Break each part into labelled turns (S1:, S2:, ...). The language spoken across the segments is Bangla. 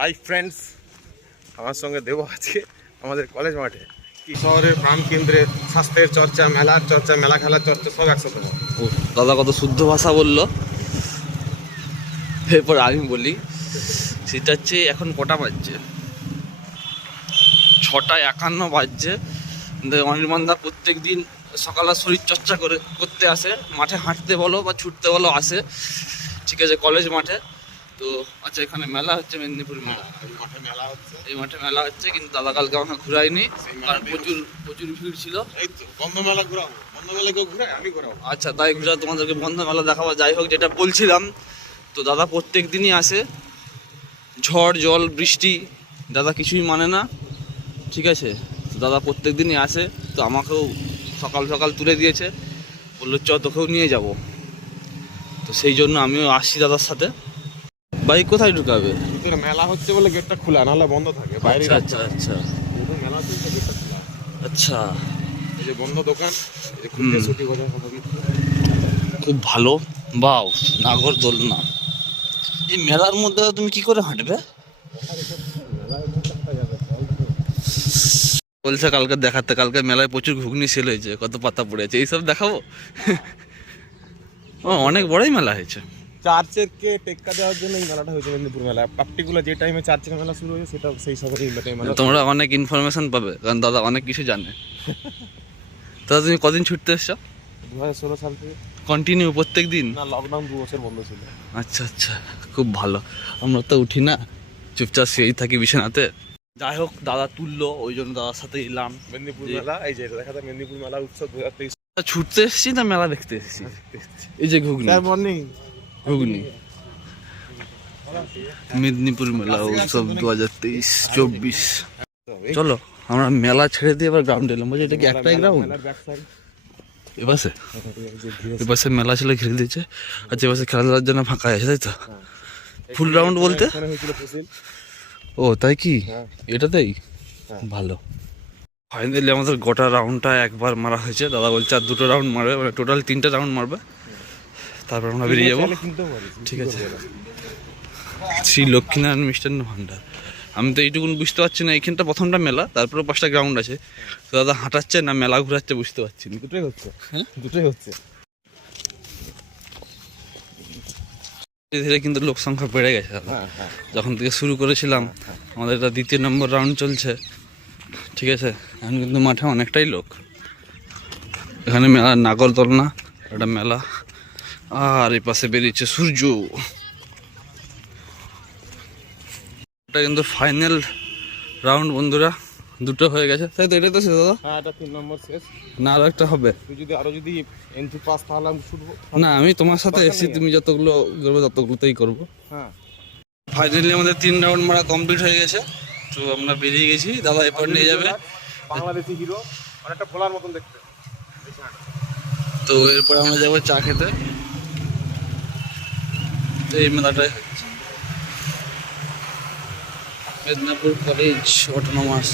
S1: হাই ফ্রেন্ডস আমার সঙ্গে দেবো আজকে আমাদের কলেজ মাঠে। কি শহরের প্রাণ কেন্দ্রে স্বাস্থ্যের চর্চা, মেলার চর্চা, মেলা খেলার চর্চা, সব একসাথে
S2: দাদা কত শুদ্ধ ভাষা বলল। এরপর আমি বলি, সেটা হচ্ছে এখন কটা বাজছে? ছটা একান্ন বাজছে। অনির্বাণদা প্রত্যেক দিন সকালে শরীর চর্চা করে, করতে আসে। মাঠে হাঁটতে বলো বা ছুটতে বলো, আসে। ঠিক আছে কলেজ মাঠে। তো আচ্ছা এখানে মেলা হচ্ছে মেদিনীপুর মেলা।
S1: মাঠে মেলা হচ্ছে।
S2: এই মাঠে মেলা হচ্ছে কিন্তু দাদা কালকে আমাকে ঘুরায়নি।
S1: সেই
S2: কারণ প্রচুর প্রচুর ভিড় ছিল।
S1: এই তো বন্ধ মেলা ঘুরাবো। বন্ধ মেলা কেউ ঘুরায়? আমি ঘুরাবো।
S2: আচ্ছা তাই ঘুরা তোমাদেরকে বন্ধ মেলা দেখাবো। যাই হোক যেটা বলছিলাম তো দাদা প্রত্যেক দিনই আসে। ঝড় জল বৃষ্টি দাদা কিছুই মানে না। ঠিক আছে? তো দাদা প্রত্যেক দিনই আসে। তো আমাকেও সকাল সকাল তুলে দিয়েছে। বলল চ তোকেও নিয়ে যাব। তো সেই জন্য আমিও আসছি দাদার সাথে। বাইক কোথায় ঢুকাবে?
S1: ভিতরে মেলা হচ্ছে বলে গেটটা খোলা নাহলে বন্ধ থাকে বাইরে
S2: আচ্ছা আচ্ছা আচ্ছা।
S1: যেহেতু মেলা চলছে গেটটা খোলা।
S2: আচ্ছা।
S1: এই যে বন্ধ দোকান এই। ছুটি
S2: খুব ভালো। বাও নাগর দোলনা। এই মেলার মধ্যে তুমি কি করে হাঁটবে? বলছে কালকে দেখাতে কালকে মেলায় প্রচুর ঘুগনি সেল হয়েছে কত পাতা পড়েছে এইসব দেখাবো? ও অনেক বড়ই মেলা হয়েছে।
S1: চার্চের কে টেক্কা দেওয়ার জন্য এই মেলাটা হয়েছে মেদিনীপুর মেলা পার্টিকুলার যে টাইমে চার্চের মেলা শুরু হয়েছে সেটা সেই সময় এই মেলা।
S2: তোমরা অনেক ইনফরমেশন পাবে কারণ দাদা অনেক কিছু জানে। দাদা তুমি কদিন ছুটতে এসছো?
S1: দু হাজার ষোলো সাল থেকে।
S2: কন্টিনিউ প্রত্যেক দিন?
S1: না লকডাউন দু বছর বন্ধ ছিল।
S2: আচ্ছা আচ্ছা খুব ভালো। আমরা তো উঠি না। চুপচাপ শুয়েই থাকি বিছানাতে। যাই হোক দাদা তুললো ওই জন্য দাদার সাথে এলাম।
S1: মেদিনীপুর মেলা এই যে দেখা যায় মেদিনীপুর মেলা উৎসব দু হাজার তেইশ।
S2: ছুটতে এসেছি না মেলা দেখতে এসেছি? এই যে ঘুগনি।
S1: মর্নিং
S2: ঘুগনি মেদিনীপুর মেলা উৎসব দু হাজার তেইশ চব্বিশ। চলো আমরা মেলা ছেড়ে দিয়ে এবার গ্রাউন্ড এলাম। বলছি এটা কি একটাই গ্রাউন্ড এপাশে? এপাশে মেলা ছিল ঘিরে দিয়েছে। আচ্ছা এপাশে খেলাধুলার জন্য ফাঁকা আছে তাই তো? ফুল রাউন্ড বলতে? ও তাই কি?
S1: হ্যাঁ।
S2: এটাতেই?
S1: হ্যাঁ।
S2: ভালো। ফাইনালি আমাদের গোটা রাউন্ডটা একবার মারা হয়েছে। দাদা বলছে আর দুটো রাউন্ড মারবে। মানে টোটাল তিনটে রাউন্ড মারবে। তারপর আমরা বেরিয়ে যাব। ঠিক আছে। শ্রী লক্ষ্মীনারায়ণ মিষ্টান্ন ভাণ্ডার। আমি তো এইটুকুন বুঝতে পারছি না এইখানটা প্রথমটা মেলা তারপরে পাঁচটা গ্রাউন্ড আছে। তো দাদা হাঁটাচ্ছে না মেলা ঘুরাচ্ছে বুঝতে পারছি না।
S1: দুটোই হচ্ছে।
S2: হ্যাঁ?
S1: দুটোই হচ্ছে।
S2: ধীরে ধীরে কিন্তু লোক সংখ্যা বেড়ে গেছে দাদা।
S1: হ্যাঁ হ্যাঁ।
S2: যখন থেকে শুরু করেছিলাম আমাদের এটা দ্বিতীয় নম্বর রাউন্ড চলছে। ঠিক আছে? এখন কিন্তু মাঠে অনেকটাই লোক। এখানে মেলা নাগরদোলনা একটা মেলা। আর এই পাশে বেরিয়েছে সূর্য। এটা কিন্তু ফাইনাল রাউন্ড বন্ধুরা দুটো হয়ে গেছে। তাই তো এটা তো শেষ দাদা?
S1: হ্যাঁ এটা তিন নম্বর শেষ।
S2: না আরও একটা হবে।
S1: তুই যদি আরও যদি এন্ট্রি পাস তাহলে আমি ছুটবো
S2: না আমি তোমার সাথে এসেছি তুমি যতগুলো করবে ততগুলোতেই করব।
S1: হ্যাঁ।
S2: ফাইনালি আমাদের তিন রাউন্ড মারা কমপ্লিট হয়ে গেছে। তো আমরা বেরিয়ে গেছি। দাদা এরপর নিয়ে যাবে।
S1: বাংলাদেশি হিরো অনেকটা ভোলার মতন দেখতে।
S2: তো এরপর আমরা যাব চা খেতে। এই মেলাটাই হচ্ছে মেদিনীপুর কলেজ অটোনমাস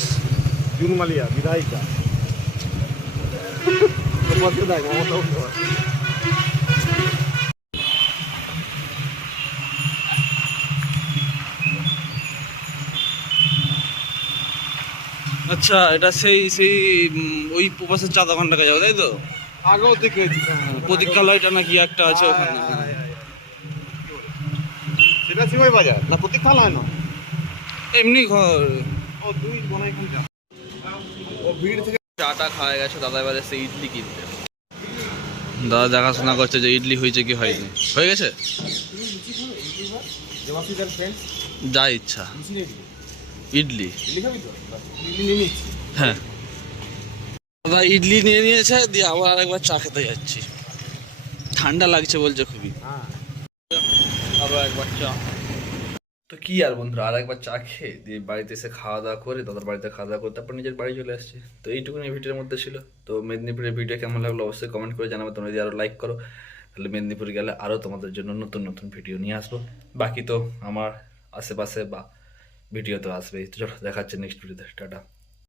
S1: জুন মালিয়া বিধায়িকা বলতে দেখ মমতা বন্দ্যোপাধ্যায়।
S2: আচ্ছা এটা সেই সেই উম, ওই প্রবাসের চা দোকানটাকে যাব তাই তো?
S1: আগেও দেখেছি
S2: প্রতীক্ষালয়টা নাকি একটা আছে ওখানে।
S1: সেটা সিমাই বাজার? না প্রতীক্ষালয় না?
S2: এমনি ঘর।
S1: ও দুই বোনাই কোনটা ও ভিড় থেকে
S2: চাটা খাওয়া গেছে দাদা এবারে সেই ইডলি কিনতে। দাদা দেখাশোনা করছে যে ইডলি হয়েছে কি হয়নি। হয়ে গেছে? যা ইচ্ছা। ইডলি। হ্যাঁ। দাদা ইডলি নিয়ে নিয়েছে দিয়ে আবার আরেকবার চা খেতে যাচ্ছি। ঠান্ডা লাগছে বলছে খুবই।
S1: হ্যাঁ।
S2: একবার চা। তো কি আর বন্ধুরা আর একবার চা খেয়ে দিয়ে বাড়িতে এসে খাওয়া দাওয়া করে দাদার বাড়িতে খাওয়া দাওয়া করে তারপর নিজের বাড়ি চলে আসছি। তো এইটুকুনি ভিডিওর মধ্যে ছিল। তো মেদিনীপুরের ভিডিও কেমন লাগল অবশ্যই কমেন্ট করে জানাব। তোমরা যদি আরও লাইক করো, তাহলে মেদিনীপুর গেলে আরও তোমাদের জন্য নতুন নতুন ভিডিও নিয়ে আসব। বাকি তো আমার আশেপাশে বা ভিডিও তো আসবেই। তো চলো, দেখাচ্ছে নেক্সট ভিডিওতে টাটা।